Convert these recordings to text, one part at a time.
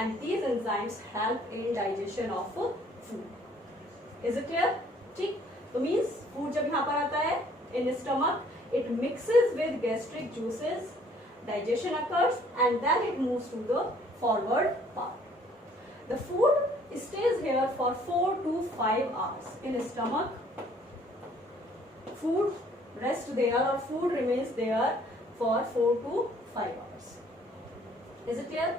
and these enzymes help in digestion of food. Is it clear? ठीक, तो means food जब यहाँ पर आता है in stomach, it mixes with gastric juices, digestion occurs, and then it moves to the forward part. The food stays here for 4 to 5 hours in stomach. Food rests there or food remains there for 4 to 5 hours. Is it clear?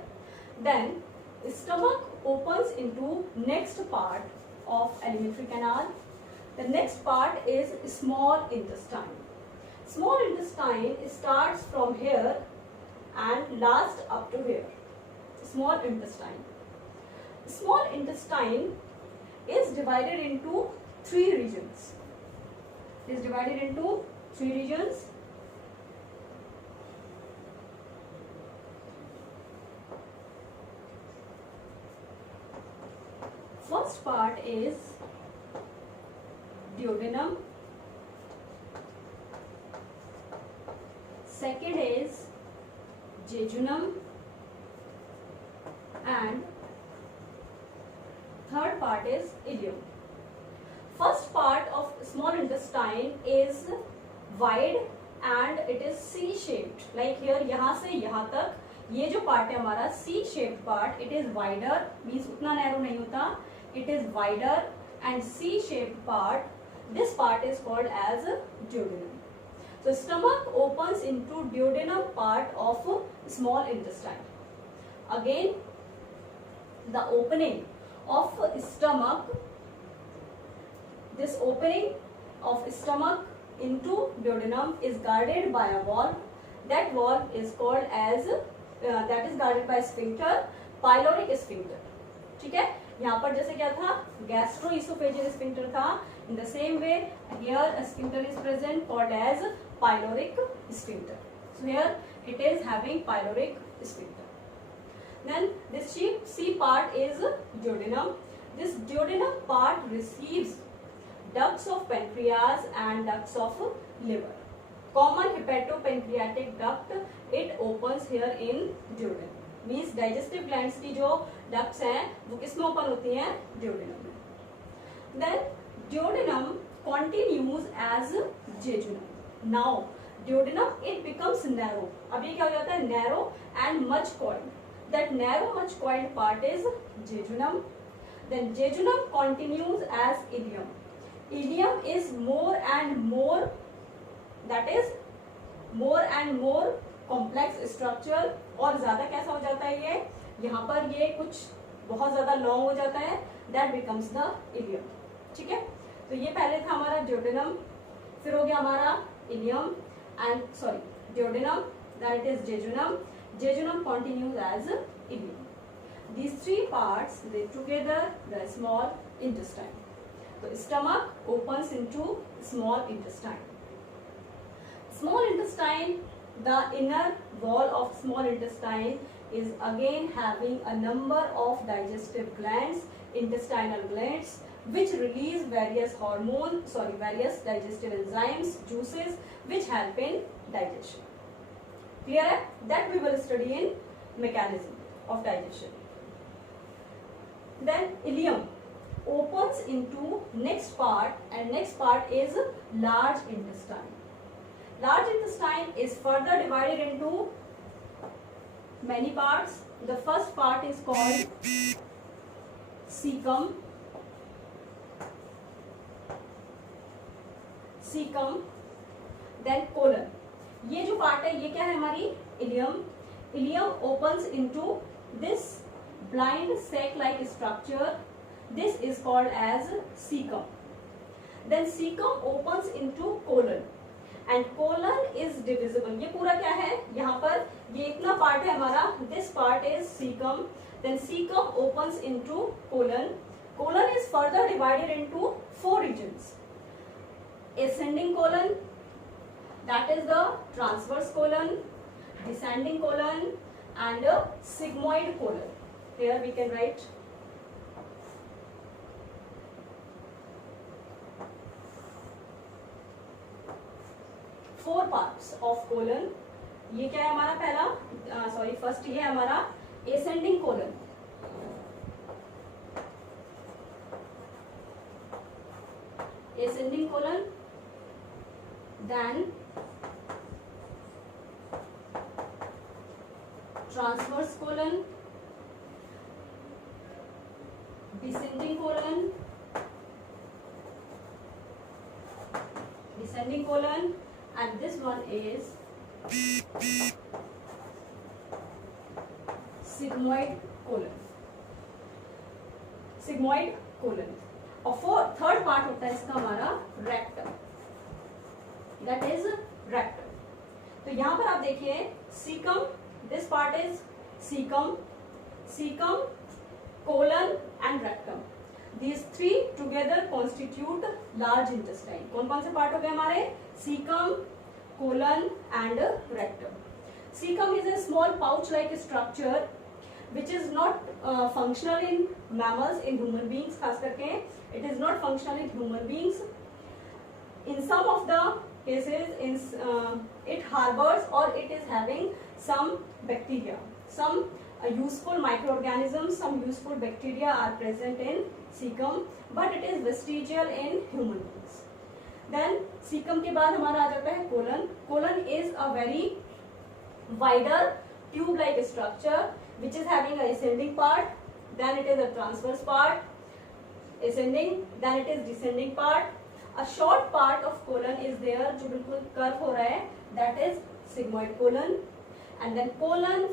Then stomach opens into next part of alimentary canal. The next part is small intestine. Small intestine starts from here and lasts up to here. Small intestine. Small intestine is divided into 3 regions. Is divided into 3 regions. First part is duodenum. Second is jejunum, and third part is ileum. First part of small intestine is wide and it is C-shaped. Like here, यहाँ से यहाँ तक ये जो part है हमारा C-shaped part, it is wider, means उतना narrow नहीं होता. It is wider and C-shaped part. This part is called as duodenum. So stomach opens into duodenum part of small intestine. Again, the opening of stomach, this opening of stomach into duodenum is guarded by a valve. That valve is called as that is guarded by sphincter, pyloric sphincter. ठीक है, यहाँ पर जैसे क्या था, gastroesophageal sphincter था. In the same way, here a sphincter is present called as pyloric sphincter. So here it is having pyloric sphincter. Then this C part is duodenum. This duodenum part receives ducts of pancreas and ducts of liver. Common hepatopancreatic duct, it opens here in duodenum. Means digestive glands की जो ducts हैं वो किसमें open होती हैं? Duodenum में. Then duodenum continues as jejunum. Now duodenum it becomes narrow. अब ये क्या हो जाता है? Narrow and much coiled. That narrow much coiled part is jejunum. Then jejunum continues as ileum. Ileum is more and more, that is more and more complex structure. और ज्यादा कैसा हो जाता है ये? यहाँ पर ये कुछ बहुत ज्यादा लॉन्ग हो जाता है. That becomes the ileum. ठीक है, तो ये पहले था हमारा duodenum, फिर हो गया हमारा ileum and sorry duodenum, that is jejunum. Jejunum continues as ileum. These 3 parts, they together the small intestine. So stomach opens into small intestine. Small intestine, the inner wall of small intestine is again having a number of digestive glands, intestinal glands, which release various various digestive enzymes, juices, which help in digestion. Clear है? That we will study in mechanism of digestion. Then ileum opens into next part, and next part is large intestine. Large intestine is further divided into many parts. The first part is called cecum. Cecum, then colon. ये जो part है ये क्या है हमारी? Ileum. Ileum opens into this blind sac like structure. This is called as cecum. Then cecum opens into colon and colon is divisible. ये पूरा क्या है? यहाँ पर ये इतना पार्ट है हमारा. This part is cecum. Then cecum opens into colon. Colon is further divided into 4 regions. Ascending colon, that is the transverse colon, descending colon, and a sigmoid colon. Here we can write. Four parts of colon. ये क्या है हमारा? पहला first ये है हमारा ascending colon. ascending colon, then transverse colon, descending colon, descending colon, and this one is sigmoid colon, sigmoid colon. और third part होता है इसका हमारा रेक्टम, दैट इज रेक्टम. तो यहां पर आप देखिए caecum, this part is caecum, caecum, colon and rectum. These three together constitute large intestine. कौन कौन से पार्ट हो गए हमारे? Caecum, colon and rectum. Caecum is a small pouch-like structure which is not functional in mammals, in human beings खास करके. It is not functional in human beings. In some of the cases, it harbors or it is having some bacteria, some useful microorganisms, some useful bacteria are present in cecum, but it is vestigial in human beings. Then cecum के बाद हमारा आ जाता है colon. Colon is a very wider tube-like structure which is having a ascending part, then it is a transverse part, ascending, then it is descending part. A short part of colon is there जो बिल्कुल curve हो रहा है, that is sigmoid colon, and then colon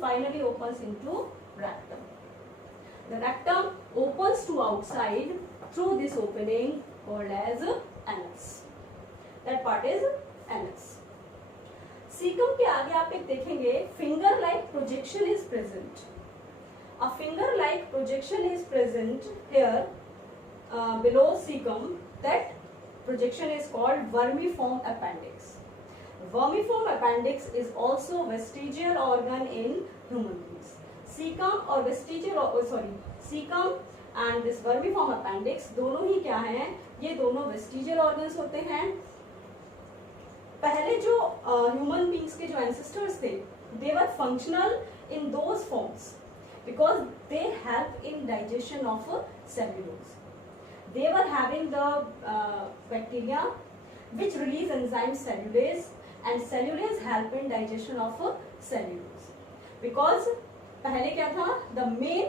finally opens into rectum. The rectum opens to outside through this opening called as anus. That part is anus. Cecum के आगे आप एक देखेंगे finger-like projection is present. A finger-like projection is present here below cecum. That projection is called vermiform appendix. Vermiform appendix is also vestigial organ in human beings. Cecum और cecum and this vermiform appendix दोनों ही क्या हैं? ये दोनों vestigial organs होते हैं. पहले जो human beings के जो ancestors थे, they were functional in those forms because they help in digestion of cellulose. They were having the bacteria which release enzyme cellulase, and cellulase help in digestion of cellulose. Because पहले क्या था? The main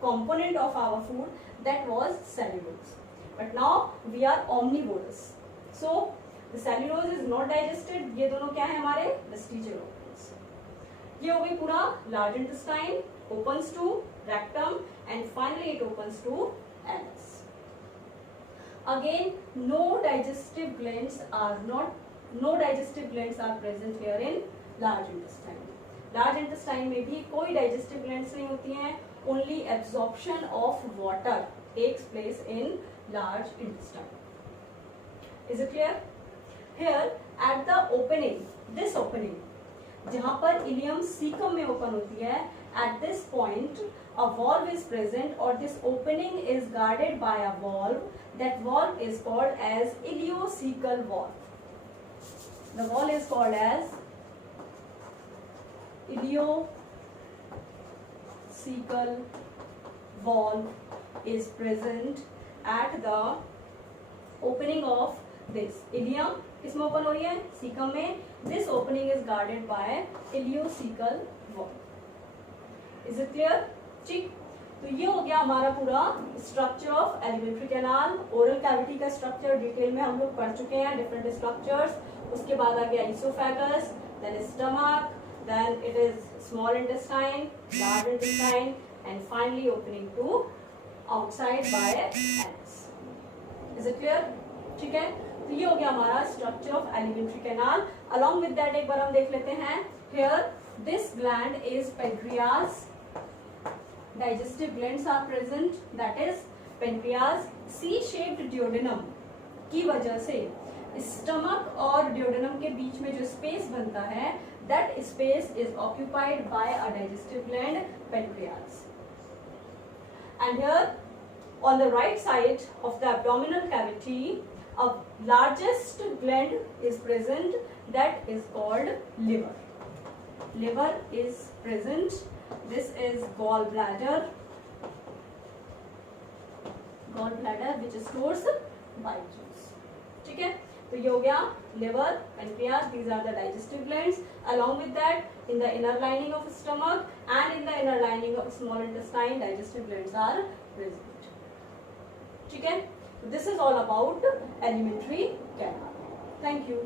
component of our food that was cellulose. But now we are omnivorous. So the cellulose is not digested. ये दोनों क्या है हमारे? Vestigial organs. ये हो गई पूरा large intestine, opens to rectum, and finally it opens to anus. Again, no digestive glands are present here in large intestine. Large intestine में भी कोई digestive glands नहीं होती हैं. Only absorption of water takes place in large intestine. Is it clear? Here at the opening, this opening, जहाँ पर ileum cecum में open होती है, at this point a valve is present, or this opening is guarded by a valve. That valve is called as ileocecal valve. The valve is called as ileocecal valve is present at the opening of this ileum. किसमें open हो रही है? Caecum में. This opening is guarded by ileocecal valve. Is it clear? ठीक. तो ये हो गया हमारा पूरा structure of alimentary canal. Oral cavity का स्ट्रक्चर डिटेल में हम लोग पढ़ चुके हैं, डिफरेंट स्ट्रक्चर्स. उसके बाद आ गया oesophagus, then stomach, then it is small intestine, large intestine, and finally opening to outside by anus. Is it clear? ठीक है. तो ये हो गया हमारा structure of alimentary canal. Along with that एक बार हम देख लेते हैं. Here this gland is pancreas. Digestive glands are present, that is pancreas. C-shaped duodenum की वजह से स्टमक और duodenum के बीच में जो स्पेस बनता है, that space is occupied by a digestive gland, pancreas. And here on the right side of the abdominal cavity, a largest gland is present, that is called liver. Liver is present. This is gallbladder. Gallbladder which stores bile juice. ठीक है, तो ये हो गया liver, pancreas. These are the digestive glands. Along with that, in the inner lining of stomach and in the inner lining of small intestine, digestive glands are present. ठीक है, this is all about alimentary canal. Thank you.